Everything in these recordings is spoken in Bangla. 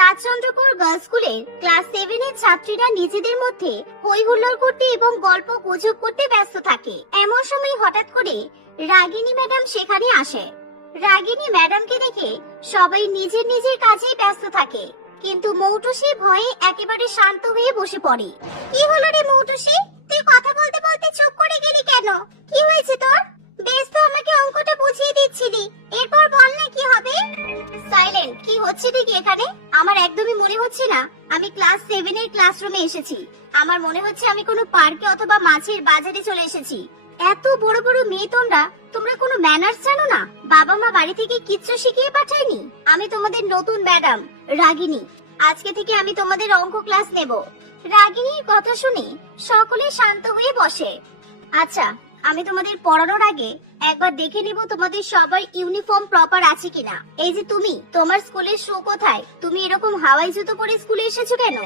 রাজচন্দ্রপুর গার্লস স্কুলের ক্লাস 7 এর ছাত্রীরা নিজেদের মধ্যে হই হুল্লোড় করতে এবং গল্প গুজব করতে ব্যস্ত থাকে। এমন সময় হঠাৎ করে রাগিনী ম্যাডাম সেখানে আসে। রাগিনী ম্যাডামকে দেখে সবাই নিজের নিজের কাজেই ব্যস্ত থাকে, কিন্তু মৌটুসি ভয়ে একেবারে শান্ত হয়ে বসে পড়ে। কি হলো রে মৌটুসি, তুই কথা বলতে বলতে চুপ করে গেলি কেন? কি হয়েছে তোর? বেশ তো আমাকে অঙ্কটা বুঝিয়ে দিচ্ছিলি, এরপর বল না কি হবে। সাইলেন্ট। কি হচ্ছে ঠিক এখানে? আমার একদমই মনে হচ্ছে না আমি ক্লাস 7 এর ক্লাসরুমে এসেছি। আমার মনে হচ্ছে আমি কোনো পার্কে অথবা মাছের বাজারে চলে এসেছি। এত বড় বড় মেয়ে তোমরা কোনো ম্যানার্স জানো না? বাবা মা বাড়ি থেকে কিচ্ছু শিখিয়ে পাঠায়নি? আমি তোমাদের নতুন ম্যাডাম রাগিনী। আজকে থেকে আমি তোমাদের অঙ্ক ক্লাস নেব। রাগিনীর কথা শুনে সকলে শান্ত হয়ে বসে। আচ্ছা, আমি তোমাদের পড়ানোর আগে একবার দেখে নিব তোমাদের সবার ইউনিফর্ম প্রপার আছে কিনা। এই যে তুমি, তোমার স্কুলের শো কোথায়? তুমি এরকম হাওয়াই জুতো পরে স্কুলে এসেছো কেন?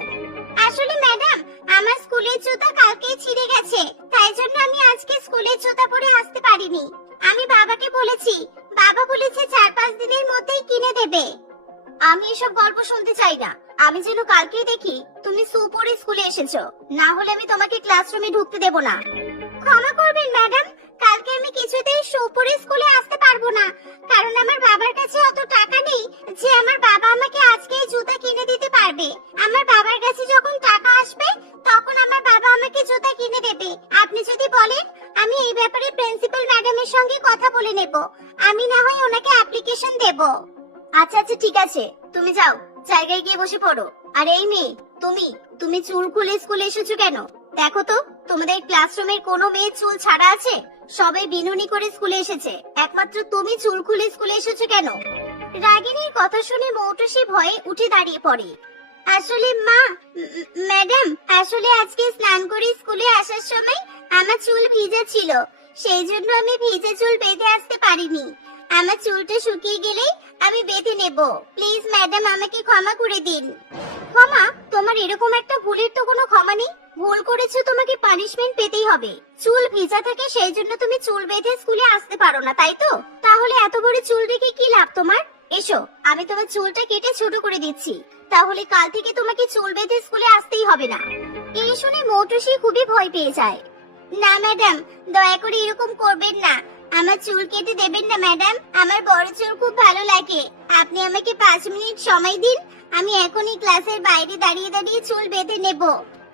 আসলে ম্যাডাম, আমার স্কুলের জুতা কালকেই ছিঁড়ে গেছে, তাই জন্য আমি আজকে স্কুলের জুতা পরে আসতে পারিনি। আমি বাবাকে বলেছি, বাবা বলেছে 4-5 দিনের মধ্যেই কিনে দেবে। আমি এসব গল্প শুনতে চাই না। আমি যেন কালকেই দেখি তুমি শু পরে স্কুলে এসেছো, না হলে আমি তোমাকে ক্লাসরুমে ঢুকতে দেব না। ক্ষমা করবেন ম্যাডাম, কালকে আমি কিছুতেই শু পরে স্কুলে আসতে পারবো না, কারণ আমার বাবার কাছে অত টাকা নেই যে আমার বাবা আমাকে আজকেই জুতা কিনে দিতে পারবে। আমার বাবার কাছে যখন টাকা আসবে তখন আমার বাবা আমাকে জুতা কিনে দেবে। আপনি যদি বলেন, আমি এই ব্যাপারে প্রিন্সিপাল ম্যাডামের সঙ্গে কথা বলে নেব। আমি না হয় ওনাকে অ্যাপ্লিকেশন দেব। আচ্ছা আচ্ছা, ঠিক আছে, তুমি যাও, জায়গায় গিয়ে বসে পড়ো। আর এই মেয়ে, তুমি চুল খুলে স্কুলে এসেছো কেন? দেখো তো, তোমাদের ক্লাসরুমের কোনো মেয়ে চুল ছাড়া আছে? সবাই বিনুনি করে স্কুলে এসেছে, একমাত্র তুমি চুল খুলে স্কুলে এসেছো কেন? রাগিনীর কথা শুনে মৌটুসি ভয়ে উঠে দাঁড়িয়ে পড়ে। আসলে মা, ম্যাডাম, আসলে আজকে স্নান করে স্কুলে আসার সময় আমার চুল ভিজা ছিল, সেই জন্য আমি ভিজা চুল বেঁধে আসতে পারিনি। আমার চুলটা শুকিয়ে গেলেই আমি বেঁধে নেব। প্লিজ ম্যাডাম, আমাকে ক্ষমা করে দিন। ক্ষমা? তোমার এরকম একটা ভুলের তো কোনো ক্ষমা নেই। ভুল করেছো, তোমাকে পানিশমেন্ট পেতেই হবে। চুল ভিজা থাকে সেই জন্য তুমি চুল বেঁধে স্কুলে আসতে পারো না, তাই তো? তাহলে এত বড় চুল রেখে কি লাভ তোমার? এসো, আমি তোমার চুলটা কেটে ছোট করে দিচ্ছি, তাহলে কাল থেকে তোমাকে চুল বেঁধে স্কুলে আসতেই হবে না। এই শুনে মৌটুসি খুবই ভয় পেয়ে যায়। না ম্যাডাম, দয়া করে এরকম করবেন না। আমার চুল কেটে দেবেন না ম্যাডাম, আমার বড় চুল খুব ভালো লাগে। আপনি আমাকে 5 মিনিট সময় দিন, আমি এখনই ক্লাসের বাইরে দাঁড়িয়ে দাঁড়িয়ে চুল বেঁধে নেব,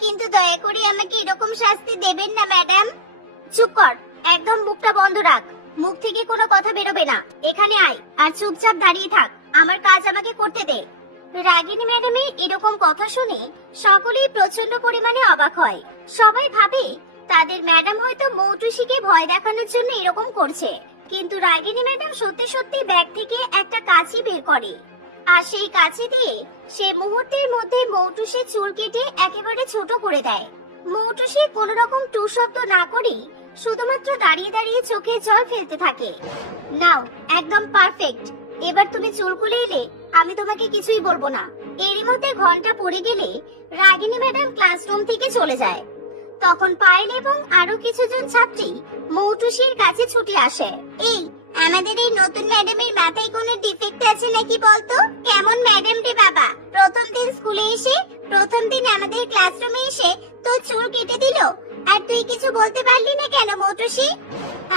কিন্তু দয়া করে আমাকে এরকম শাস্তি দেবেন না ম্যাডাম। চুপ কর, একদম মুখটা বন্ধ রাখ, মুখ থেকে কোনো কথা বেরোবে না। এখানে আয় আর চুপচাপ দাঁড়িয়ে থাক, আমার কাজ আমাকে করতে দে। রাগিনী ম্যাডামের এরকম কথা শুনে সকলেই প্রচন্ড পরিমাণে অবাক হয়। সবাই ভাবে তাদের ম্যাডাম হয়তো মৌটুসিকে ভয় দেখানোর জন্য এরকম করছে, কিন্তু রাগিনী ম্যাডাম সত্যি সত্যি ব্যাগ থেকে একটা কাঁচি বের করে, আর সেই কাঁচি দিয়ে সে মুহূর্তের মধ্যে মৌটুসির চুল কেটে একেবারে ছোট করে দেয়। মৌটুসি কোনো রকম টু শব্দ না করেই শুধুমাত্র দাঁড়িয়ে দাঁড়িয়ে চোখে জল ফেলতে থাকে। নাও, একদম পারফেক্ট। এবার তুমি চুল খুলে এলে আমি তোমাকে কিছুই বলবো না। এরই মধ্যে ঘন্টা পড়ে গেলে রাগিনী ম্যাডাম ক্লাসরুম থেকে চলে যায়। তখন পায়েল এবং আরো কিছুজন ছাত্রী মৌটুসির কাছে ছুটে আসে। এই, আমাদের এই নতুন ম্যাডামের মাথায় কোনো ডিফেক্ট আছে নাকি বলতো? কেমন ম্যাডাম রে বাবা, প্রথম দিন স্কুলে এসে, প্রথম দিন আমাদের ক্লাসরুমে এসে তোর চুল কেটে দিল, আর তুই কিছু বলতে পারলি না কেন মৌটুসি?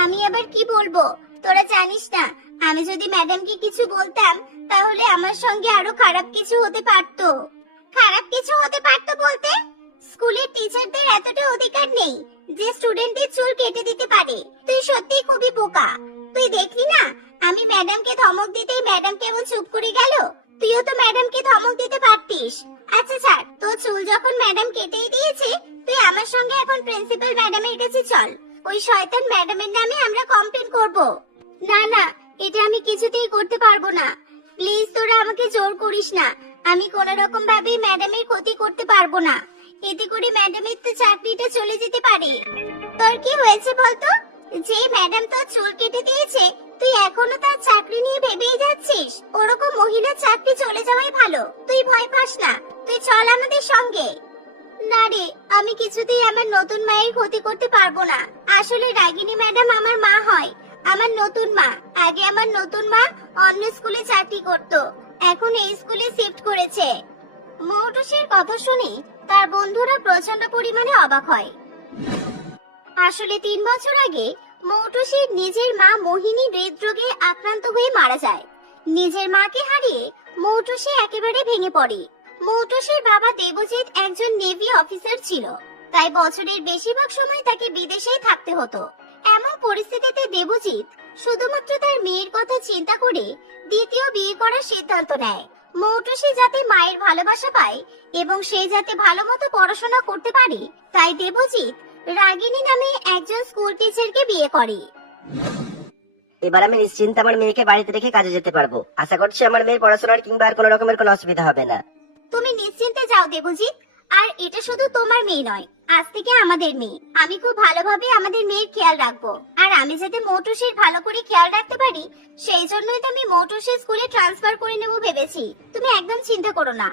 আমি আবার কি বলবো? তোরা জানিস না, আমি যদি ম্যাডামকে কিছু বলতাম তাহলে আমার সঙ্গে আরো খারাপ কিছু হতে পারতো। খারাপ কিছু হতে পারতো বলতে? স্কুলের টিচারদের এতটা অধিকার নেই যে স্টুডেন্টদের চুল কেটে দিতে পারে। তুই সত্যি খুবই বোকা। তুই দেখলি না, আমি ম্যাডামকে ধমক দিতেই ম্যাডাম কেমন চুপ করে গেল। তুইও তো ম্যাডামকে ধমক দিতে পারতিস। আচ্ছা ছাড়, তোর চুল যখন ম্যাডাম কেটেই দিয়েছে, তুই আমার সঙ্গে এখন প্রিন্সিপাল ম্যাডামের কাছে চল। ওই শয়তান ম্যাডামের নামে আমরা কমপ্লেন করব। না না, এটা আমি কিছুতেই করতে পারবো না। প্লিজ তোরা আমাকে জোর করিস না। আমি কোন রকম ভাবে ম্যাডামের ক্ষতি করতে পারবো না, এতে করে ম্যাডামের তো চাকরিটা চলে যেতে পারে। তোর কি হয়েছে বলতো? যে ম্যাডাম তোর চুল কেটে দিয়েছে, তুই এখনো তার চাকরি নিয়ে ভেবেই যাচ্ছিস? ওরকম মহিলার চাকরি চলে যাওয়াই ভালো। তুই ভয় পাস না, তুই চল আমাদের সঙ্গে। না রে, আমি কিছুতেই আমার নতুন মায়ের ক্ষতি করতে পারবো না। আসলে রাগিনী ম্যাডাম আমার মা হয়, আমার নতুন মা। আগে আমার নতুন মা অন্য স্কুলে চাকরি করতো, এখন এই স্কুলে শিফট করেছে। মৌটুসির কথা শুনে তার বন্ধুরা প্রচন্ড পরিমাণে অবাক হয়। আসলে 3 বছর আগে মৌটুসির নিজের মা মোহিনী হৃদরোগে আক্রান্ত হয়ে মারা যায়। নিজের মাকে হারিয়ে মৌটুসি একেবারে ভেঙে পড়ে। মৌটুসির বাবা দেবজিৎ একজন নেভি অফিসার ছিল, তাই বছরের বেশিরভাগ সময় তাকে বিদেশেই থাকতে হতো। এমন পরিস্থিতিতে দেবজিৎ শুধুমাত্র তার মেয়ের কথা চিন্তা করে দ্বিতীয় বিয়ে করার সিদ্ধান্ত নেয়। মৌটুসি যাতে মায়ের ভালোবাসা পায় এবং সে যাতে ভালোমতো পড়াশোনা করতে পারে, তাই দেবজিৎ রাগিনী নামে একজন স্কুল টিচারকে বিয়ে করে। এবার আমি নিশ্চিন্তে আমার মেয়েকে বাড়িতে রেখে কাজে যেতে পারবো। আশা করছি আমার মেয়ের পড়াশোনার কিংবা আর কোনো রকমের কোনো অসুবিধা হবে না। তুমি নিশ্চিন্তে যাও দেবজিৎ। আর এটা শুধু তোমার মেয়ে নয়, আজ থেকে আমাদের মেয়ে। আমি খুব ভালোভাবে আমাদের মেয়ের খেয়াল রাখবো। আর আমি যাতে মৌটুসির ভালো করে খেয়াল রাখতে পারি, সেই জন্যই তো আমি মৌটুসির স্কুলে ট্রান্সফার করে নেব ভেবেছি। তুমি একদম চিন্তা করো না।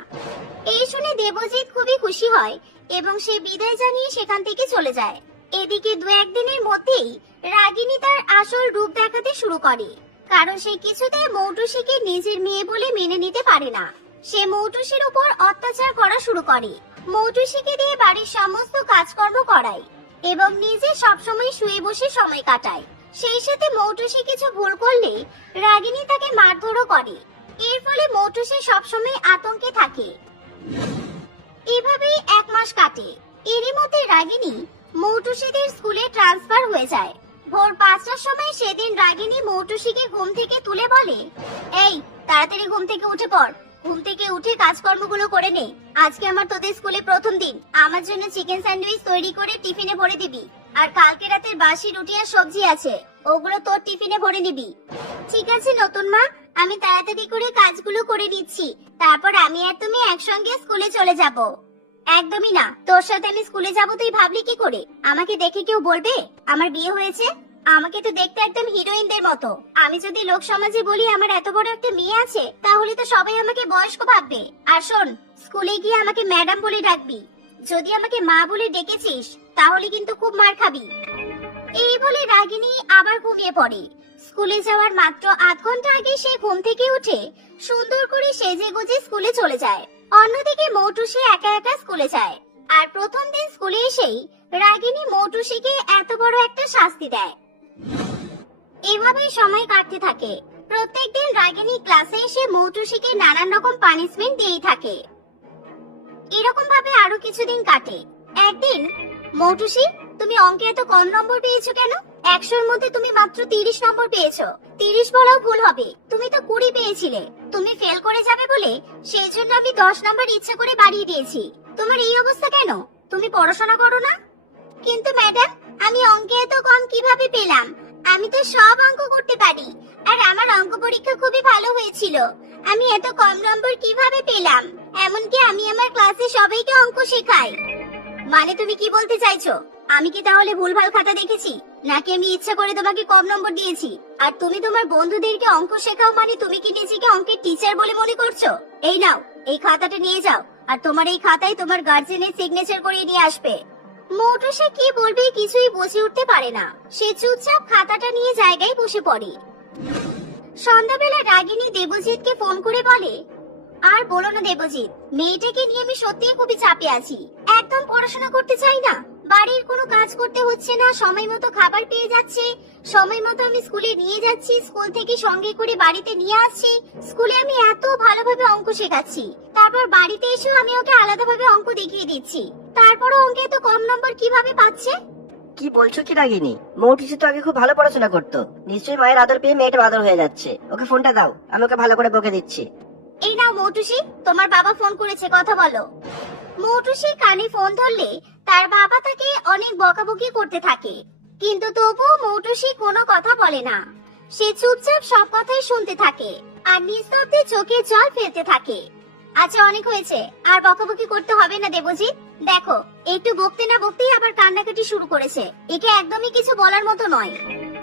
এই শুনে দেবজিৎ খুবই খুশি হয় এবং সে বিদায় জানিয়ে সেখান থেকে চলে যায়। এদিকে 2-1 দিনের মধ্যেই রাগিনী তার আসল রূপ দেখাতে শুরু করে, কারণ সে কিছুতেই মৌটুসিকে নিজের মেয়ে বলে মেনে নিতে পারে না। সে মৌটুসির উপর অত্যাচার করা শুরু করে, মৌটুসিকে দিয়ে বাড়ির সমস্ত কাজকর্ম করায় এবং নিজে সবসময় শুয়ে বসে সময় কাটায়। সেই সাথে মৌটুসি কিছু ভুল করলে রাগিনী তাকে মারধরও করে। এর ফলে মৌটুসি সবসময় আতঙ্কে থাকে। এভাবেই 1 মাস কাটে। এরই মধ্যে রাগিনী মৌটুসিদের স্কুলে ট্রান্সফার হয়ে যায়। ভোর 5টার সময় সেদিন রাগিনী মৌটুসিকে ঘুম থেকে তুলে বলে, এই তাড়াতাড়ি ঘুম থেকে উঠে পড়। ঘুম থেকে উঠে কাজকর্মগুলো করে নে। আজকে আমার তোদের স্কুলে প্রথম দিন। আমার জন্য চিকেন স্যান্ডউইচ তৈরি করে টিফিনে ভরে দিবি। আর কালকে রাতের বাসি রুটি আর সবজি আছে, ওগুলো তোর টিফিনে ভরে নিবি। ঠিক আছে নতুন মা, আমি তাড়াতাড়ি করে কাজগুলো করে দিচ্ছি। তারপর আমি আর তুমি একসঙ্গে স্কুলে চলে যাব। একদমই না, তোর সাথে আমি স্কুলে যাব তুই ভাবলি কি করে? আমাকে দেখে কেউ বলবে আমার বিয়ে হয়েছে? আমাকে তো দেখতে একদম হিরোইনদের মতো। আমি যদি লোক সমাজে বলি আমার এত বড় একটা মেয়ে আছে, তাহলে তো সবাই আমাকে বয়স্ক ভাববে। আর শোন, স্কুলে গিয়ে আমাকে ম্যাডাম বলে ডাকবি। যদি আমাকে মা বলে ডেকেছিস তাহলে কিন্তু খুব মার খাবি। এই বলে রাগিনী আবার ঘুমিয়ে পড়ে। স্কুলে যাওয়ার মাত্র 8 ঘন্টা আগে সে ঘুম থেকে উঠে সুন্দর করে সেজে গুজে স্কুলে চলে যায়। অন্যদিকে মৌটুসি একা একা স্কুলে যায়। আর প্রথম দিন স্কুলে এসেই রাগিনী মৌটুসিকে এত বড় একটা শাস্তি দেয়। এভাবেই সময় কাটতে থাকে। প্রত্যেকদিন রাগিনী ক্লাসে এসে মৌটুসিকে নানান রকম পানিশমেন্ট দিয়েই থাকে। এরকম ভাবে আরো কিছুদিন কাটে। একদিন, মৌটুসি তুমি অঙ্কে এত কম নম্বর পেয়েছো কেন? 100-এর মধ্যে তুমি মাত্র 30 নম্বর পেয়েছো। 30 বলাও ভুল হবে, তুমি তো 20 পেয়েছিলে। তুমি ফেল করে যাবে বলে সেই জন্য আমি 10 নম্বর ইচ্ছা করে বাড়িয়ে দিয়েছি। তোমার এই অবস্থা কেন? তুমি পড়াশোনা করো না? কিন্তু ম্যাডাম, আমি অঙ্কে এত কম কিভাবে পেলাম? আমি তো সব অঙ্ক করতে পারি, আর আমার অঙ্ক পরীক্ষা খুবই ভালো হয়েছিল। আমি এত কম নম্বর কিভাবে পেলাম? এমনকি আমি আমার ক্লাসে সবাইকে অঙ্ক শেখাই। মানে তুমি কি বলতে চাইছো? আমি কি তাহলে ভুলভাল খাতা দেখেছি, নাকি আমি ইচ্ছা করে তোমাকে কম নম্বর দিয়েছি? আর তুমি তোমার বন্ধুদেরকে অঙ্ক শেখাও, মানে তুমি কি নিজেকে অঙ্কের টিচার বলে মনে করছো? এই নাও, এই খাতাটা নিয়ে যাও, আর তোমার এই খাতায় তোমার গার্জিয়ানের সিগনেচার করিয়ে নিয়ে আসবে। মৌটুসি কি বলবে কিছুই বুঝে উঠতে পারে না। সে চুপচাপ খাতাটা নিয়ে জায়গায় বসে পড়ে। সন্ধ্যাবেলা রাগিনী দেবজিৎকে ফোন করে বলে, আর বলো না দেবজিৎ, মেয়েটাকে নিয়ে আমি সত্যিই খুবই চাপে আছি। একদম পড়াশোনা করতে চাই না, বাড়ির কোনো কাজ করতে হচ্ছে না, সময় মতো খাবার পেয়ে যাচ্ছে, সময় মতো আমি স্কুলে নিয়ে যাচ্ছি, স্কুল থেকে সঙ্গে করে বাড়িতে নিয়ে আসছি। স্কুলে আমি এত ভালোভাবে অঙ্ক শেখাচ্ছি, তারপর বাড়িতে এসেও আমি ওকে আলাদাভাবে অঙ্ক দেখিয়ে দিচ্ছি, তারপরও অঙ্কে এত কম নম্বর কিভাবে পাচ্ছে? কি বলছো কি রাগিনী? মৌটুসি তো আগে খুব ভালো পড়াশোনা করতো, নিশ্চয়ই মায়ের আদর পেয়ে মেয়েটা বাদর হয়ে যাচ্ছে। ওকে ফোনটা দাও, আমি ওকে ভালো করে বকে দিচ্ছি। এই নাও মৌটুসি, তোমার বাবা ফোন করেছে, কথা বলো। মৌটুসি কানে ফোন ধরলে তার বাবা তাকে অনেক বকাবকি করতে থাকে, কিন্তু তবুও মৌটুসি কোনো কথা বলে না। সে চুপচাপ সব কথাই শুনতে থাকে আর নিস্তব্ধে চোখে জল ফেলতে থাকে। আচ্ছা অনেক হয়েছে, আর বকাবকি করতে হবে না দেবজিৎ। দেখো, একটু বকতে না বকতেই আবার কান্নাকাটি শুরু করেছে। একে একদমই কিছু বলার মতো নয়।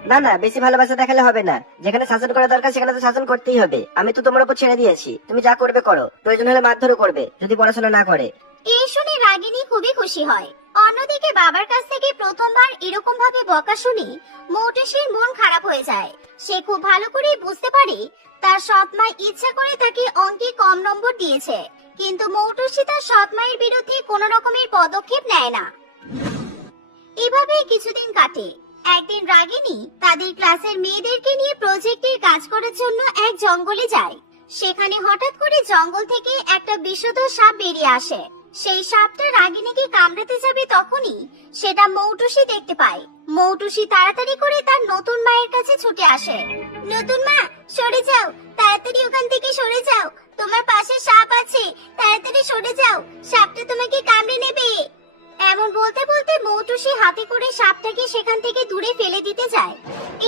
না না, বেশি ভালোবাসা দেখালে হবে না। যেখানে শাসন করা দরকার সেখানে তো শাসন করতেই হবে। আমি তো তোমার উপর ছেড়ে দিয়েছি, তুমি যা করবে করো। প্রয়োজন হলে মারধরও করবে যদি পড়াশোনা না করে। এই শুনে রাগিনী খুবই খুশি হয়। অন্যদিকে বাবার কাছ থেকে প্রথমবার এরকম ভাবে বকা শুনে মৌটুসির মন খারাপ হয়ে যায়। সে খুব ভালো করে বুঝতে পারে তার সৎ মা ইচ্ছা করে তাকে অঙ্কে কম নম্বর দিয়েছে, কিন্তু মৌটুসি তার সৎ মায়ের বিরুদ্ধে কোনো রকমের পদক্ষেপ নেয় না। এভাবেই কিছুদিন কাটে। একদিন রাগিনী তাদের ক্লাসের মেয়েদেরকে নিয়ে প্রজেক্টের কাজ করার জন্য এক জঙ্গলে যায়। সেখানে হঠাৎ করে জঙ্গল থেকে একটা বিষধর সাপ বেরিয়ে আসে। সেই সাপটা রাগিনীকে কামড়াতে যাবে তখনই সেটা মৌটুসি দেখতে পায়। মৌটুসি তাড়াতাড়ি করে তার নতুন মায়ের কাছে ছুটে আসে। নতুন মা, সরে যাও, তাড়াতাড়ি ওখান থেকে সরে যাও, তোমার পাশে সাপ আছে, তাড়াতাড়ি সরে যাও, সাপটা তোমাকে কামড়ে নেবে। এমন বলতে বলতে মৌটুসি হাতে করে সাপটাকে সেখান থেকে দূরে ফেলে দিতে যায়।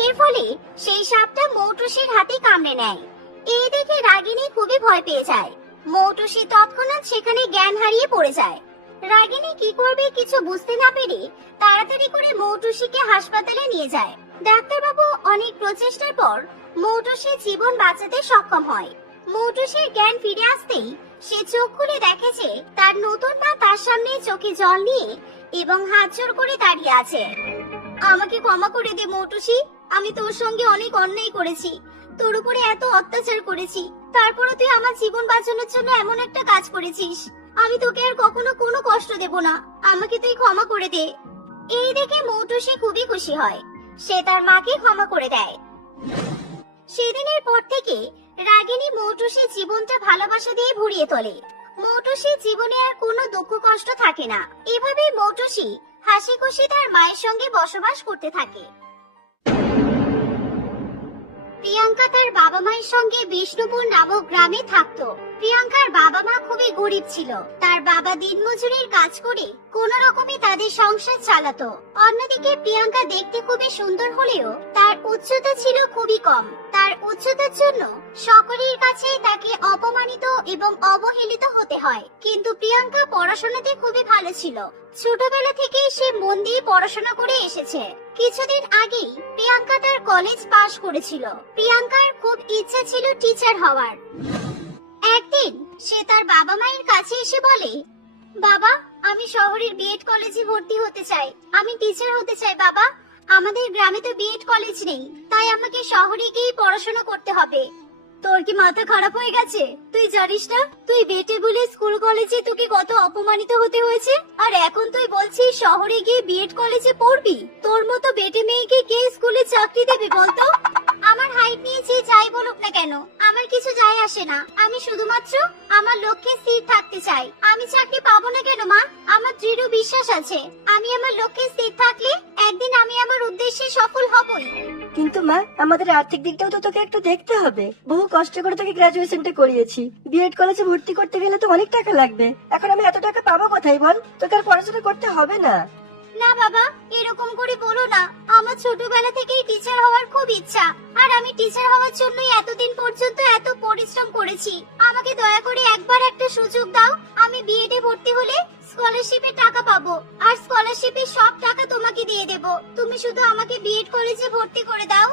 এর ফলে সেই সাপটা মৌটুসির হাতে কামড়ে নেয়। এই দেখে রাগিনী খুবই ভয় পেয়ে যায়। মৌটুসি তৎক্ষণাৎ সেখানে জ্ঞান হারিয়ে পড়ে যায়। রাগিনী কি করবে কিছু বুঝতে না পেরে তাড়াতাড়ি করে মৌটুসিকে হাসপাতালে নিয়ে যায়। ডাক্তারবাবু অনেক প্রচেষ্টার পর মৌটুসির জীবন বাঁচাতে সক্ষম হয়। মৌটুসির জ্ঞান ফিরে আসতেই সে চোখ খুলে দেখে যে তার নতুন মা তার সামনে চোখে জল নিয়ে এবং হাত জোর করে দাঁড়িয়ে আছে। আমাকে ক্ষমা করে দে মৌটুসি, আমি তোর সঙ্গে অনেক অন্যায় করেছি, তোর উপরে এত অত্যাচার করেছি, তারপরে তুই আমার জীবন বাঁচানোর জন্য এমন একটা কাজ করেছিস। আমি তোকে আর কখনো কোনো কষ্ট দেব না, আমাকে তুই ক্ষমা করে দে। এই দেখে মৌটুসি খুবই খুশি হয়। সে তার মাকে ক্ষমা করে দেয়। সেদিনের পর থেকে রাগিনী মৌটুসির জীবনটা ভালোবাসা দিয়ে ভরিয়ে তোলে। মৌটুসির জীবনে আর কোনো দুঃখ কষ্ট থাকে না। এভাবে মৌটুসি হাসি খুশি তার মায়ের সঙ্গে বসবাস করতে থাকে। প্রিয়াঙ্কা তার বাবা মায়ের সঙ্গে বিষ্ণুপুর নামক গ্রামে থাকতো। প্রিয়াঙ্কার বাবা মা খুবই গরিব ছিল। তার বাবা দিনমজুরির কাজ করে কোনো রকমে তাদের সংসার চালাতো। অন্যদিকে প্রিয়াঙ্কা দেখতে খুবই সুন্দর হলেও তার উচ্চতা ছিল খুবই কম। তার উচ্চতার জন্য সকলের কাছে তাকে অপমানিত এবং অবহেলিত হতে হয়। কিন্তু প্রিয়াঙ্কা পড়াশোনাতে খুবই ভালো ছিল। ছোটবেলা থেকেই সে মন দিয়ে পড়াশোনা করে এসেছে। কিছুদিন আগেই প্রিয়াঙ্কা তার কলেজ পাশ করেছিল। প্রিয়াঙ্কার খুব ইচ্ছা ছিল টিচার হওয়ার। একদিন সে তার বাবা মায়ের কাছে এসে বলে, বাবা, আমি শহরের বিএড কলেজে ভর্তি হতে চাই, আমি টিচার হতে চাই বাবা। আমাদের গ্রামে তো বিএড কলেজ নেই, তাই আমাকে শহরে গিয়ে পড়াশোনা করতে হবে। তোর কি মাথা খারাপ হয়ে গেছে? তুই জানিস না তুই বেটে বলে স্কুল কলেজে তোকে কত অপমানিত হতে হয়েছে, আর এখন তুই বলছিস শহরে গিয়ে বিএড কলেজে পড়বি? তোর মতো বেটে মেয়েকে কে স্কুলে চাকরি দেবে বলতো? আমার হাইট নিয়ে যে যাই বলুক না কেন, আমার কিছু যায় আসে না। আমি শুধুমাত্র আমার লক্ষ্যে স্থির থাকতে চাই। আমি চাকরি পাবো না কেন মা? আমার দৃঢ় বিশ্বাস আছে আমি আমার লক্ষ্যে স্থির থাকলে একদিন আমি আমার উদ্দেশ্যে সফল হবই। কিন্তু মা, আমাদের আর্থিক দিকটাও তো তোকে একটু দেখতে হবে। বহু কষ্ট করে তোকে গ্রাজুয়েশনটা করিয়েছি। বিএড কলেজে ভর্তি করতে গেলে তো অনেক টাকা লাগবে। এখন আমি এত টাকা পাবো কোথায় বল? তোকে আর পড়াশোনা করতে হবে না। না বাবা, এরকম করে বলো না। আমার ছোটবেলা থেকেই টিচার হওয়ার খুব ইচ্ছা, আর আমি টিচার হওয়ার জন্যই এতদিন পর্যন্ত এত পরিশ্রম করেছি। আমাকে দয়া করে একবার একটা সুযোগ দাও। আমি বিএড এ ভর্তি হলে স্কলারশিপে টাকা পাবো, আর স্কলারশিপের সব টাকা তোমাকে দিয়ে দেব। তুমি শুধু আমাকে বিএড কলেজে ভর্তি করে দাও।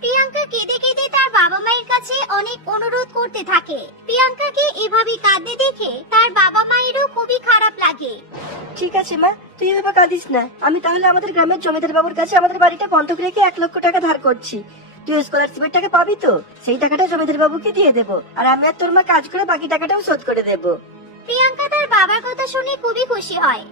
প্রিয়াঙ্কা কেঁদে কেঁদে তার বাবা মায়ের কাছে অনেক অনুরোধ করতে থাকে। প্রিয়াঙ্কাকে এভাবে কাঁদতে দেখে তার বাবা মায়েরও খুবই খারাপ লাগে। ঠিক আছে মা, তুই এভাবে কাঁদিস না। আমি তাহলে আমাদের গ্রামের জমিদার বাবুর কাছে আমাদের বাড়িটা বন্ধক রেখে 1 লক্ষ টাকা ধার করছি। তুই স্কলারশিপের টাকা পাবি তো? সেই টাকাটা জমিদার বাবুকে দিয়ে দেবো, আর আমি আর তোর মা কাজ করে বাকি টাকাটাও শোধ করে দেবো। প্রিয়াঙ্কা তার বাবার কথা শুনে খুবই খুশি হয়।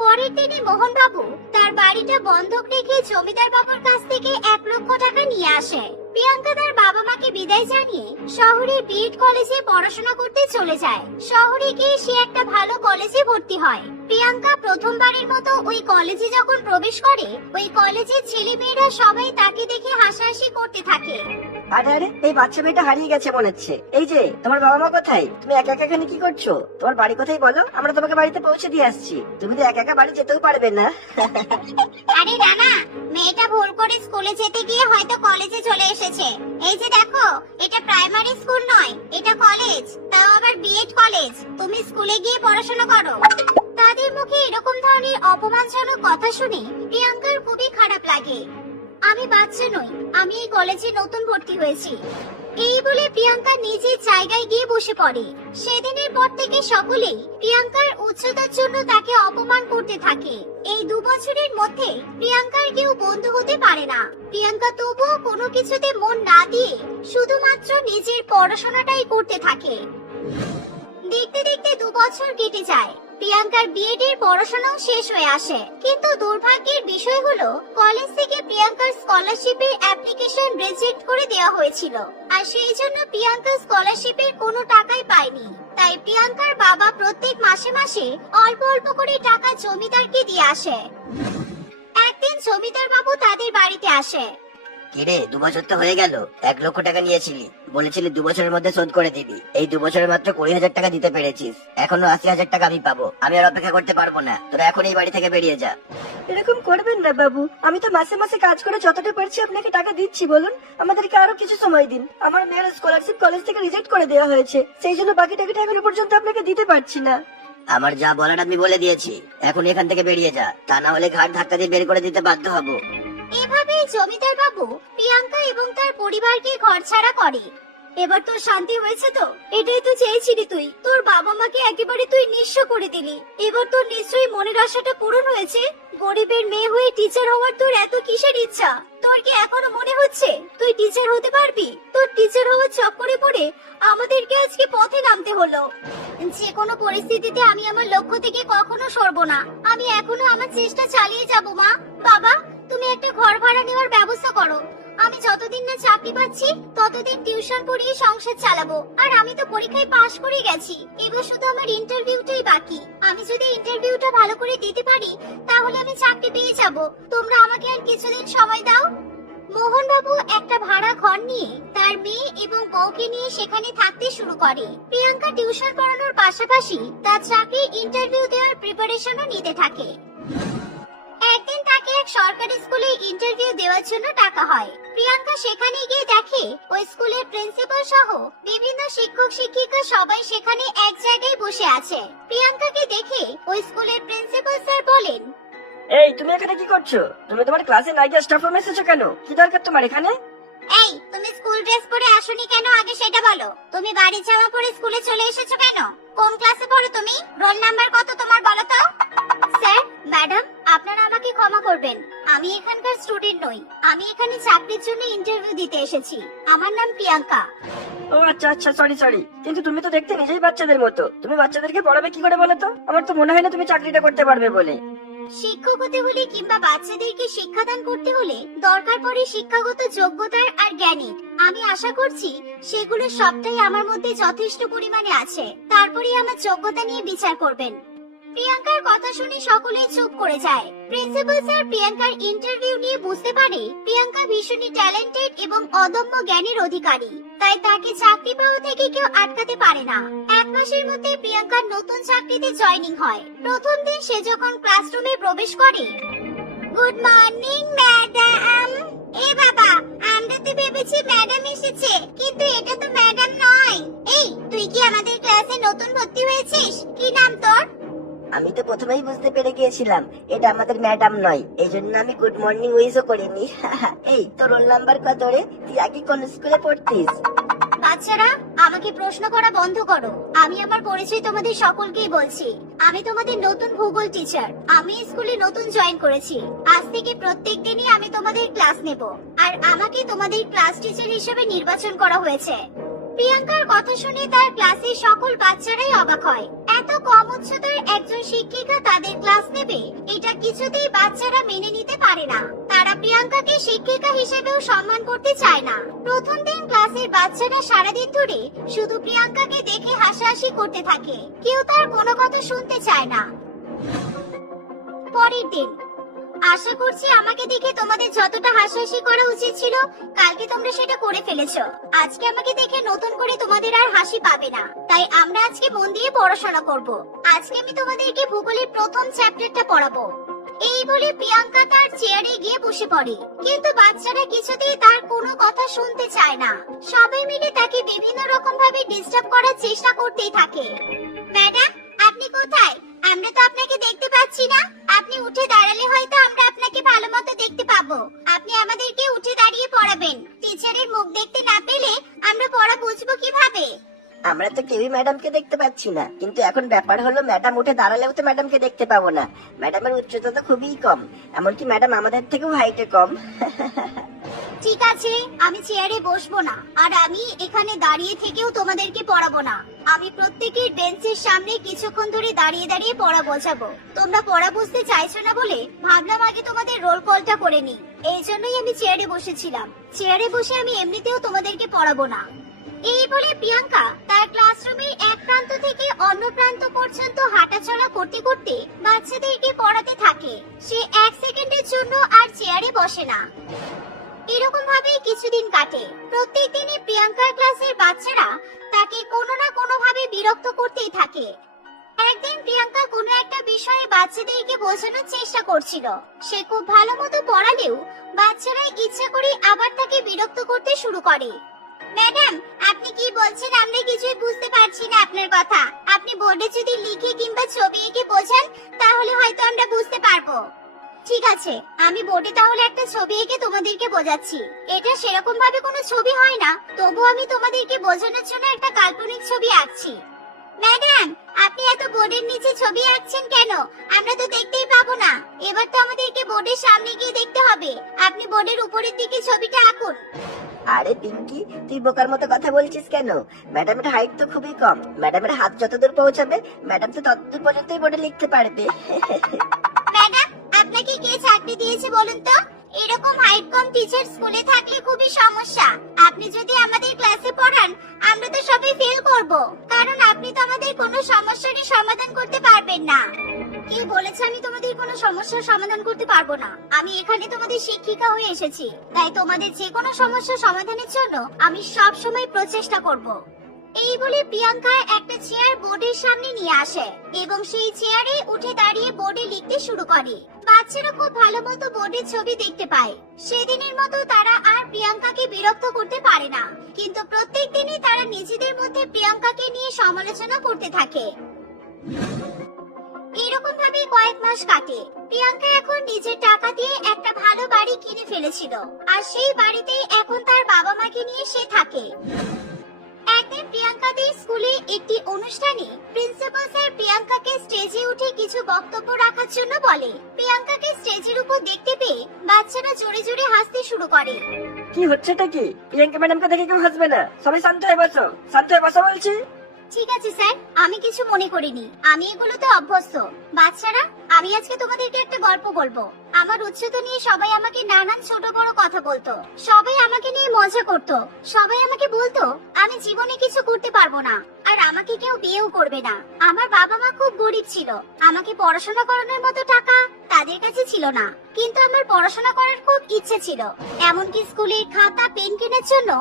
পরের দিনে মোহন বাবু তার বাড়িটা বন্ধক রেখে জমিদার বাবুর কাছ থেকে 1 লক্ষ টাকা নিয়ে আসে। প্রিয়াঙ্কা তার বাবা মাকে বিদায় জানিয়ে শহরে বিএড কলেজে পড়াশোনা করতে চলে যায়। শহরে গিয়ে সে একটা ভালো কলেজে ভর্তি হয়। প্রিয়াঙ্কা প্রথমবারের মতো ওই কলেজে যখন প্রবেশ করে, ওই কলেজের ছেলে মেয়েরা সবাই তাকে দেখে হাসাহাসি করতে থাকে। আরে আরে, এই বাচ্চা মেয়েটা হারিয়ে গেছে মনে হচ্ছে। এই যে, তোমার বাবা মা কোথায়? তুমি একা একা এখানে কি করছো? তোমার বাড়ি কোথায় বলো, আমরা তোমাকে বাড়িতে পৌঁছে দিয়ে আসছি। তুমি তো একা একা বাড়ি যেতেও পারবে না। আরে না, মেয়েটা ভুল করে স্কুলে যেতে গিয়ে হয়তো কলেজে চলে এসেছে। এই যে দেখো, এটা প্রাইমারি স্কুল নয়, এটা কলেজ, তাও আবার বিএড কলেজ। তুমি স্কুলে গিয়ে পড়াশোনা করো। তাদের মুখে এরকম ধরনের অপমানজনক কথা শুনে প্রিয়াঙ্কার খুবই খারাপ লাগে। আমি বাচ্চা নই, আমি এই কলেজে নতুন ভর্তি হয়েছি। এই বলে প্রিয়াঙ্কা নিজের জায়গায় গিয়ে বসে পড়ে। সেদিনের পর থেকে সকলেই প্রিয়াঙ্কার উচ্চতার জন্য তাকে অপমান করতে থাকে। এই 2 বছরের মধ্যে প্রিয়াঙ্কার কেউ বন্ধু হতে পারে না। প্রিয়াঙ্কা তবুও কোনো কিছুতে মন না দিয়ে শুধুমাত্র নিজের পড়াশোনাটাই করতে থাকে। দেখতে দেখতে 2 বছর কেটে যায়। প্রিয়াঙ্কার বিএড এর পড়াশোনাও শেষ হয়ে আসে, কিন্তু দুর্ভাগ্যের বিষয় হলো কলেজ থেকে প্রিয়াঙ্কার স্কলারশিপের অ্যাপ্লিকেশন রিজেক্ট করে দেওয়া হয়েছিল, আর সেই জন্য প্রিয়াঙ্কা স্কলারশিপের কোনো টাকাই পায়নি। তাই প্রিয়াঙ্কার বাবা প্রত্যেক মাসে মাসে অল্প অল্প করে টাকা জমিদারকে দিয়ে আসে। একদিন জমিদার বাবু তাদের বাড়িতে আসে। কিরে 2 বছর তো হয়ে গেল, 1 লক্ষ টাকা নিয়েছিলি, বলেছিলি 2 বছরের মধ্যে শোধ করে দিবি। এই 2 বছরে মাত্র 20,000 টাকা দিতে পেরেছিস, এখনো 80,000 টাকা আমি পাবো। আমি আর অপেক্ষা করতে পারবো না, তোরা এখন এই বাড়ি থেকে বেরিয়ে যা। এরকম করবেন না বাবু, আমি তো মাসে মাসে কাজ করে যতটা পারছি আপনাকে টাকা দিচ্ছি। বলুন, আমাদেরকে আরো কিছু সময় দিন। আমার মেয়ের স্কলারশিপ কলেজ থেকে রিজেক্ট করে দেওয়া হয়েছে, সেই জন্য বাকি টাকাটা এখনো পর্যন্ত আপনাকে দিতে পারছি না। আমার যা বলার আমি বলে দিয়েছি, এখন এখান থেকে বেরিয়ে যা, তা না হলে ঘাট ধাক্কা দিয়ে বের করে দিতে বাধ্য হব। এভাবে জমিদার বাবু প্রিয়াঙ্কা এবং তার পরিবারকে ঘরছাড়া করে। এবার তোর শান্তি হয়েছে তো? এটাই তো চেয়েছিলি তুই, তোর বাবা মাকে একেবারে তুই নিঃস্ব করে দিলি। এবার তোর নিশ্চয়ই মনের আশাটা পূরণ হয়েছে। গরিবের মেয়ে হয়ে টিচার হওয়ার তোর এত কিসের ইচ্ছা? তোর কি এখনো মনে হচ্ছে তুই টিচার হতে পারবি? তোর টিচার হওয়ার চক্করে পড়ে আমাদেরকে আজকে পথে নামতে হলো। যে কোনো পরিস্থিতিতে আমি আমার লক্ষ্য থেকে কখনো সরব না। আমি এখনো আমার চেষ্টা চালিয়ে যাব। মা, বাবা, তুমি একটা ঘর ভাড়া নেওয়ার ব্যবস্থা করো। আমি যতদিন না চাকরি পাচ্ছি ততদিন টিউশন পড়িয়ে সংসার চালাবো। আর আমি তো পরীক্ষায় পাশ করে গেছি, এবার শুধু আমার ইন্টারভিউটাই বাকি। আমি যদি ইন্টারভিউটা ভালো করে দিতে পারি তাহলে আমি চাকরি পেয়ে যাব। তোমরা আমাকে আর কিছুদিন সময় দাও। মোহন বাবু একটা ভাড়া ঘর নিয়ে তার মেয়ে এবং বউকে নিয়ে সেখানে থাকতে শুরু করে। প্রিয়াঙ্কা টিউশন পড়ানোর পাশাপাশি তার চাকরি ইন্টারভিউ দেওয়ার প্রিপারেশনও নিতে থাকে। একদিন তাকে এক সরকারি স্কুলে ইন্টারভিউ দেওয়ার জন্য ডাকা হয়। প্রিয়াঙ্কা সেখানে গিয়ে দেখে ওই স্কুলের প্রিন্সিপাল সহ বিভিন্ন শিক্ষক শিক্ষিকা সবাই সেখানে এক জায়গায় বসে আছে। প্রিয়াঙ্কাকে দেখে ওই স্কুলের প্রিন্সিপাল স্যার বলেন, এই তুমি এখানে কি করছো? তুমি তোমার ক্লাসে না গিয়ে স্টাফ রুমে এসেছো কেন? কি দরকার তোমার এখানে? এই তুমি স্কুল ড্রেস পরে আসোনি কেন আগে সেটা বলো। তুমি বাড়ি যাওয়া পরে স্কুলে চলে এসেছো কেন? কোন ক্লাসে পড়ো তুমি? রোল নাম্বার কত তোমার বলো তো? স্যার, ম্যাডাম, আপনারা আমাকে ক্ষমা করবেন। আমি এখানকার স্টুডেন্ট নই, আমি এখানে চাকরির জন্য ইন্টারভিউ দিতে এসেছি। আমার নাম প্রিয়াঙ্কা। ও আচ্ছা আচ্ছা, সরি। কিন্তু তুমি তো দেখতে নিজেই বাচ্চাদের মতো, তুমি বাচ্চাদেরকে পড়াবে কি করে বলো তো? আমার তো মনে হয় না তুমি চাকরিটা করতে পারবে বলে। শিক্ষক হতে হলে কিংবা বাচ্চাদেরকে শিক্ষাদান করতে হলে দরকার পড়ে শিক্ষাগত যোগ্যতার আর জ্ঞানের। আমি আশা করছি সেগুলো সবটাই আমার মধ্যে যথেষ্ট পরিমাণে আছে। তারপরে আমার যোগ্যতা নিয়ে বিচার করবেন। প্রিয়াঙ্কার কথা শুনে সকলেই চুপ করে যায়। প্রিন্সিপাল স্যার প্রিয়াঙ্কার ইন্টারভিউ নিয়ে বুঝতে পারে প্রিয়াঙ্কা ভীষণই ট্যালেন্টেড এবং অদম্য জ্ঞানের অধিকারী, তাই তাকে চাকরি পাওয়া থেকে কেউ আটকাতে পারে না। 1 মাসের মধ্যে প্রিয়াঙ্কার নতুন চাকরিতে জয়েনিং হয়। প্রথম দিন সে যখন ক্লাসরুমে প্রবেশ করে, গুড মর্নিং ম্যাডাম। এ বাবা, আমরা তো ভেবেছি ম্যাডাম এসেছে, কিন্তু এটা তো ম্যাডাম নয়। এই, তুই কি আমাদের ক্লাসে নতুন ভর্তি হয়েছিস? কি নাম তোর? আমি তো প্রথমেই বুঝতে পেরে গিয়েছিলাম এটা আমাদের ম্যাডাম নয়, এই জন্য আমি গুড মর্নিং উইশও করিনি। এই তোর রোল নাম্বার কত রে? তুই আগে কোন স্কুলে পড়তিস? বাচ্চারা, আমাকে প্রশ্ন করা বন্ধ করো। আমি আমার পরিচয় তোমাদের সকলকেই বলছি। আমি তোমাদের নতুন ভূগোল টিচার। আমি স্কুলে নতুন জয়েন করেছি। আজ থেকে প্রত্যেক দিনই আমি তোমাদের ক্লাস নেব, আর আমাকে তোমাদের ক্লাস টিচার হিসেবে নির্বাচন করা হয়েছে। প্রিয়াঙ্কার কথা শুনে তার ক্লাসের সকল বাচ্চারাই অবাক হয়। এত কম উচ্চতার একজন শিক্ষিকা তাদের ক্লাস নেবে, এটা কিছুতেই বাচ্চারা মেনে নিতে পারে না। তারা প্রিয়াঙ্কাকে শিক্ষিকা হিসেবেও সম্মান করতে চায় না। প্রথম দিন ক্লাসের বাচ্চারা সারাদিন ধরে শুধু প্রিয়াঙ্কাকে দেখে হাসাহাসি করতে থাকে, কেউ তার কোনো কথা শুনতে চায় না। পরের দিন, আশা করছি আমাকে দেখে তোমাদের যতটা হাসাহাসি করা উচিত ছিল কালকে তোমরা সেটা করে ফেলেছো। আজকে আমাকে দেখে নতুন করে তোমাদের আর হাসি পাবে না, তাই আমরা আজকে মন দিয়ে পড়াশোনা করব। আজকে আমি তোমাদেরকে ভূগোলের প্রথম চ্যাপ্টারটা পড়াবো। এই বলে প্রিয়াঙ্কা তার চেয়ারে গিয়ে বসে পড়ে, কিন্তু বাচ্চারা কিছুতেই তার কোনো কথা শুনতে চায় না। সবাই মিলে তাকে বিভিন্ন রকম ভাবে ডিস্টার্ব করার চেষ্টা করতেই থাকে। ম্যাডাম, আপনি কোথায়? আমরা তো আপনাকে দেখতে পাচ্ছি না। আপনি উঠে দাঁড়ালে হয়তো আমরা আপনাকে ভালো মতো দেখতে পাবো। আপনি আমাদেরকে উঠে দাঁড়িয়ে পড়াবেন। টিচারের মুখ দেখতে না পেলে আমরা পড়া বুঝবো কিভাবে? আমরা তো কেউই ম্যাডামকে দেখতে পাচ্ছি না, কিন্তু এখন ব্যাপার হলো ম্যাডাম উঠে দাঁড়ালেও তো ম্যাডামকে দেখতে পাবো না। ম্যাডামের উচ্চতা তো খুবই কম, এমনকি ম্যাডাম আমাদের থেকেও হাইটে কম। ঠিক আছে, আমি চেয়ারে বসবো না, আর আমি এখানে দাঁড়িয়ে থেকেও তোমাদেরকে পড়াবো না। আমি প্রত্যেকের বেঞ্চের সামনে কিছুক্ষণ ধরে দাঁড়িয়ে দাঁড়িয়ে পড়া বোঝাবো। তোমরা পড়া বুঝতে চাইছো না বলে ভাবলাম আগে তোমাদের রোল কলটা করে নি। এই জন্যই আমি চেয়ারে বসেছিলাম। চেয়ারে বসে আমি এমনিতেও তোমাদেরকে পড়াবো না। এই বলে প্রিয়াঙ্কা তার ক্লাসরুমের এক প্রান্ত থেকে অন্য প্রান্ত পর্যন্ত হাঁটাচলা করতে করতে বাচ্চাদেরকে পড়াতে থাকে। সে এক সেকেন্ডের জন্য আর চেয়ারে বসে না। এরকম ভাবে কিছুদিন কাটে। প্রত্যেক দিনই প্রিয়াঙ্কার ক্লাসের বাচ্চারা তাকে কোনো না কোনো ভাবে বিরক্ত করতেই থাকে। একদিন প্রিয়াঙ্কা কোনো একটা বিষয়ে বাচ্চাদেরকে বোঝানোর চেষ্টা করছিল। সে খুব ভালো মতো পড়ালেও বাচ্চারা ইচ্ছা করে আবার তাকে বিরক্ত করতে শুরু করে। ম্যাডাম, আপনি কি বলছেন? আমরা কিছুই বুঝতে পারছি না আপনার কথা। আপনি বোর্ডে যদি লিখে কিংবা ছবি এঁকে বোঝান তাহলে হয়তো আমরা বুঝতে পারবো। ঠিক আছে, আমি বোর্ডে তাহলে একটা ছবি এঁকে তোমাদেরকে বোঝাচ্ছি। এটা সেরকম ভাবে কোনো ছবি হয় না, তবু আমি তোমাদেরকে বোঝানোর জন্য একটা কাল্পনিক ছবি আঁকছি। ম্যাডাম, আপনি এত বোর্ডের নিচে ছবি আঁকছেন কেন? আমরা তো দেখতেই পাবো না। এবার তো আমাদেরকে বোর্ডের সামনে গিয়ে দেখতে হবে। আপনি বোর্ডের উপরের দিকে ছবিটা আঁকুন। আরে পিঙ্কি, তুই বোকার মতো কথা বলছিস কেন? ম্যাডামের হাইট তো খুবই কম, ম্যাডামের হাত যতদূর পৌঁছাবে ম্যাডাম তো ততদূর পর্যন্তই বোর্ডে লিখতে পারবে। ম্যাডাম, আপনাকে কে চাকরি দিয়েছে বলুন তো? এরকম হাইট কম টিচার স্কুলে থাকলে খুবই সমস্যা। আপনি যদি আমাদের ক্লাসে পড়ান আমরা তো সবাই ফেল করব, কারণ আপনি তো আমাদের কোনো সমস্যারই সমাধান করতে পারবেন না। কে বলেছে আমি তোমাদের কোনো সমস্যার সমাধান করতে পারবো না? আমি এখানে তোমাদের শিক্ষিকা হয়ে এসেছি, তাই তোমাদের যে কোনো সমস্যা সমাধানের জন্য আমি সব সময় প্রচেষ্টা করব। এই বলে প্রিয়াঙ্কা একটা চেয়ার বোর্ডের সামনে নিয়ে আসে এবং সেই চেয়ারে উঠে দাঁড়িয়ে বোর্ডে লিখতে শুরু করে। বাচ্চারা খুব ভালো মতো বোর্ডের ছবি দেখতে পায়। সেদিনের মতো তারা আর প্রিয়াঙ্কাকে বিরক্ত করতে পারে না, কিন্তু প্রত্যেক দিনই তারা নিজেদের মধ্যে প্রিয়াঙ্কাকে নিয়ে সমালোচনা করতে থাকে। এরকম ভাবে কয়েক মাস কাটে। প্রিয়াঙ্কা এখন নিজের টাকা দিয়ে একটা ভালো বাড়ি কিনে ফেলেছিল, আর সেই বাড়িতেই এখন তার বাবা মাকে নিয়ে সে থাকে। একদিন প্রিয়াঙ্কাদের স্কুলে একটি অনুষ্ঠানে প্রিন্সিপাল স্যার প্রিয়াঙ্কাকে স্টেজে উঠে কিছু বক্তব্য রাখার জন্য বলে। প্রিয়াঙ্কাকে স্টেজের উপর দেখতে পেয়ে বাচ্চারা জোরে জোরে হাসতে শুরু করে। কি হচ্ছেটা কি? প্রিয়াঙ্কা ম্যাডামকে দেখে কেউ হাসবে না। সবাই শান্ত হয়ে বসো, শান্ত হয়ে বসো বলছি। ঠিক আছে স্যার, আমি কিছু মনে করিনি। আমি এগুলোতে অভ্যস্ত। বাচ্চারা, আমি আজকে তোমাদেরকে একটা গল্প বলবো। আমার উচ্চতা নিয়ে সবাই আমাকে নানান ছোট বড় কথা বলতো। সবাই আমাকে নিয়ে মজা করতো। সবাই আমাকে বলতো আমি জীবনে কিছু করতে পারবো না, আর আমাকে কেউ বিয়েও করবে না। আমার বাবা মা খুব গরিব ছিল। আমাকে পড়াশোনা করানোর মতো টাকা তাদের কাছে ছিল না, কিন্তু আমার পড়াশোনা করার খুব ইচ্ছে ছিল। এমনকি স্কুলের খাতা পেন কেনার জন্য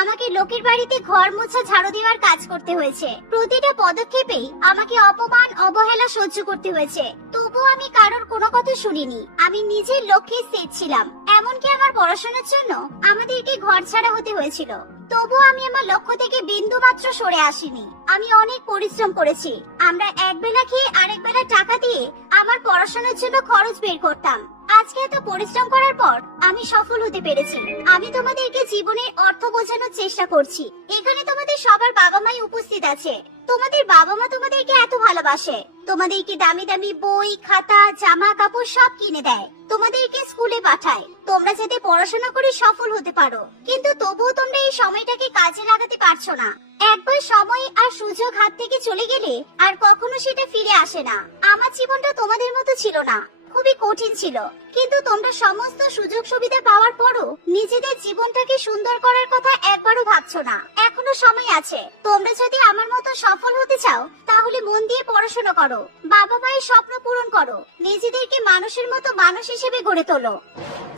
আমাকে লোকের বাড়িতে ঘর মোছা ঝাড়ু দেওয়ার কাজ করতে হয়েছে। প্রতিটা পদক্ষেপেই আমাকে অপমান অবহেলা সহ্য করতে হয়েছে। তবুও আমি কারোর কোনো কথা শুনিনি। আমি নিজের লক্ষ্যে স্থির ছিলাম। এমনকি আমার পড়াশোনার জন্য আমাদেরকে ঘর ছাড়া হতে হয়েছিল। তবুও আমি আমার লক্ষ্য থেকে বিন্দু মাত্র সরে আসিনি। আমি অনেক পরিশ্রম করেছি। আমরা এক বেলা খেয়ে আরেক বেলা টাকা দিয়ে আমার পড়াশোনার জন্য খরচ বের করতাম। আজকে এত পরিশ্রম করার পর আমি সফল হতে পেরেছি। আমি তোমাদেরকে জীবনের অর্থ বোঝানোর চেষ্টা করছি। এখানে তোমাদের সবার বাবা মাই উপস্থিত আছে। তোমাদের বাবা মা তোমাদেরকে এত ভালোবাসে। তোমাদেরকে দামি দামি বই, খাতা, জামা কাপড় সব কিনে দেয়। তোমাদেরকে স্কুলে পাঠায় তোমরা যাতে পড়াশোনা করে সফল হতে পারো। কিন্তু তবুও তোমরা এই সময়টাকে কাজে লাগাতে পারছো না। একবার সময় আর সুযোগ হাত থেকে চলে গেলে আর কখনো সেটা ফিরে আসে না। আমার জীবনটা তোমাদের মতো ছিল না, খুবই কঠিন ছিল। কিন্তু তোমরা সমস্ত সুযোগ সুবিধা পাওয়ার পরও নিজেদের জীবনটাকে সুন্দর করার কথা একবারও ভাবছো না। এখনো সময় আছে। তোমরা যদি আমার মতো সফল হতে চাও তাহলে মন দিয়ে পড়াশোনা করো, বাবা মায়ের স্বপ্ন পূরণ করো, নিজেদেরকে মানুষের মতো মানুষ হিসেবে গড়ে তোলো।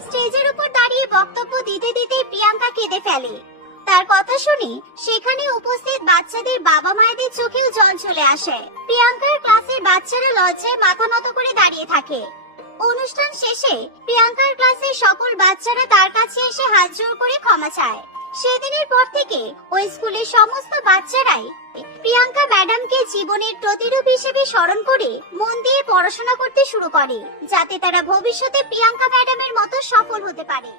স্টেজের উপর দাঁড়িয়ে বক্তব্য দিতে দিতে প্রিয়াঙ্কা কেঁদে ফেলে। তার কথা শুনে সেখানে উপস্থিত বাচ্চাদের বাবা মায়েদের চোখেও জল চলে আসে। প্রিয়াঙ্কার ক্লাসের বাচ্চারা লজ্জায় মাথা নত করে দাঁড়িয়ে থাকে। অনুষ্ঠান শেষে প্রিয়াঙ্কার ক্লাসের সকল বাচ্চারা তার কাছে এসে হাত জোড় করে ক্ষমা চায়। সেদিনের পর থেকে ওই স্কুলের সমস্ত বাচ্চারাই প্রিয়াঙ্কা ম্যাডামকে জীবনের প্রতিরূপ হিসেবে স্মরণ করে মন দিয়ে পড়াশোনা করতে শুরু করে, যাতে তারা ভবিষ্যতে প্রিয়াঙ্কা ম্যাডামের মতো সফল হতে পারে।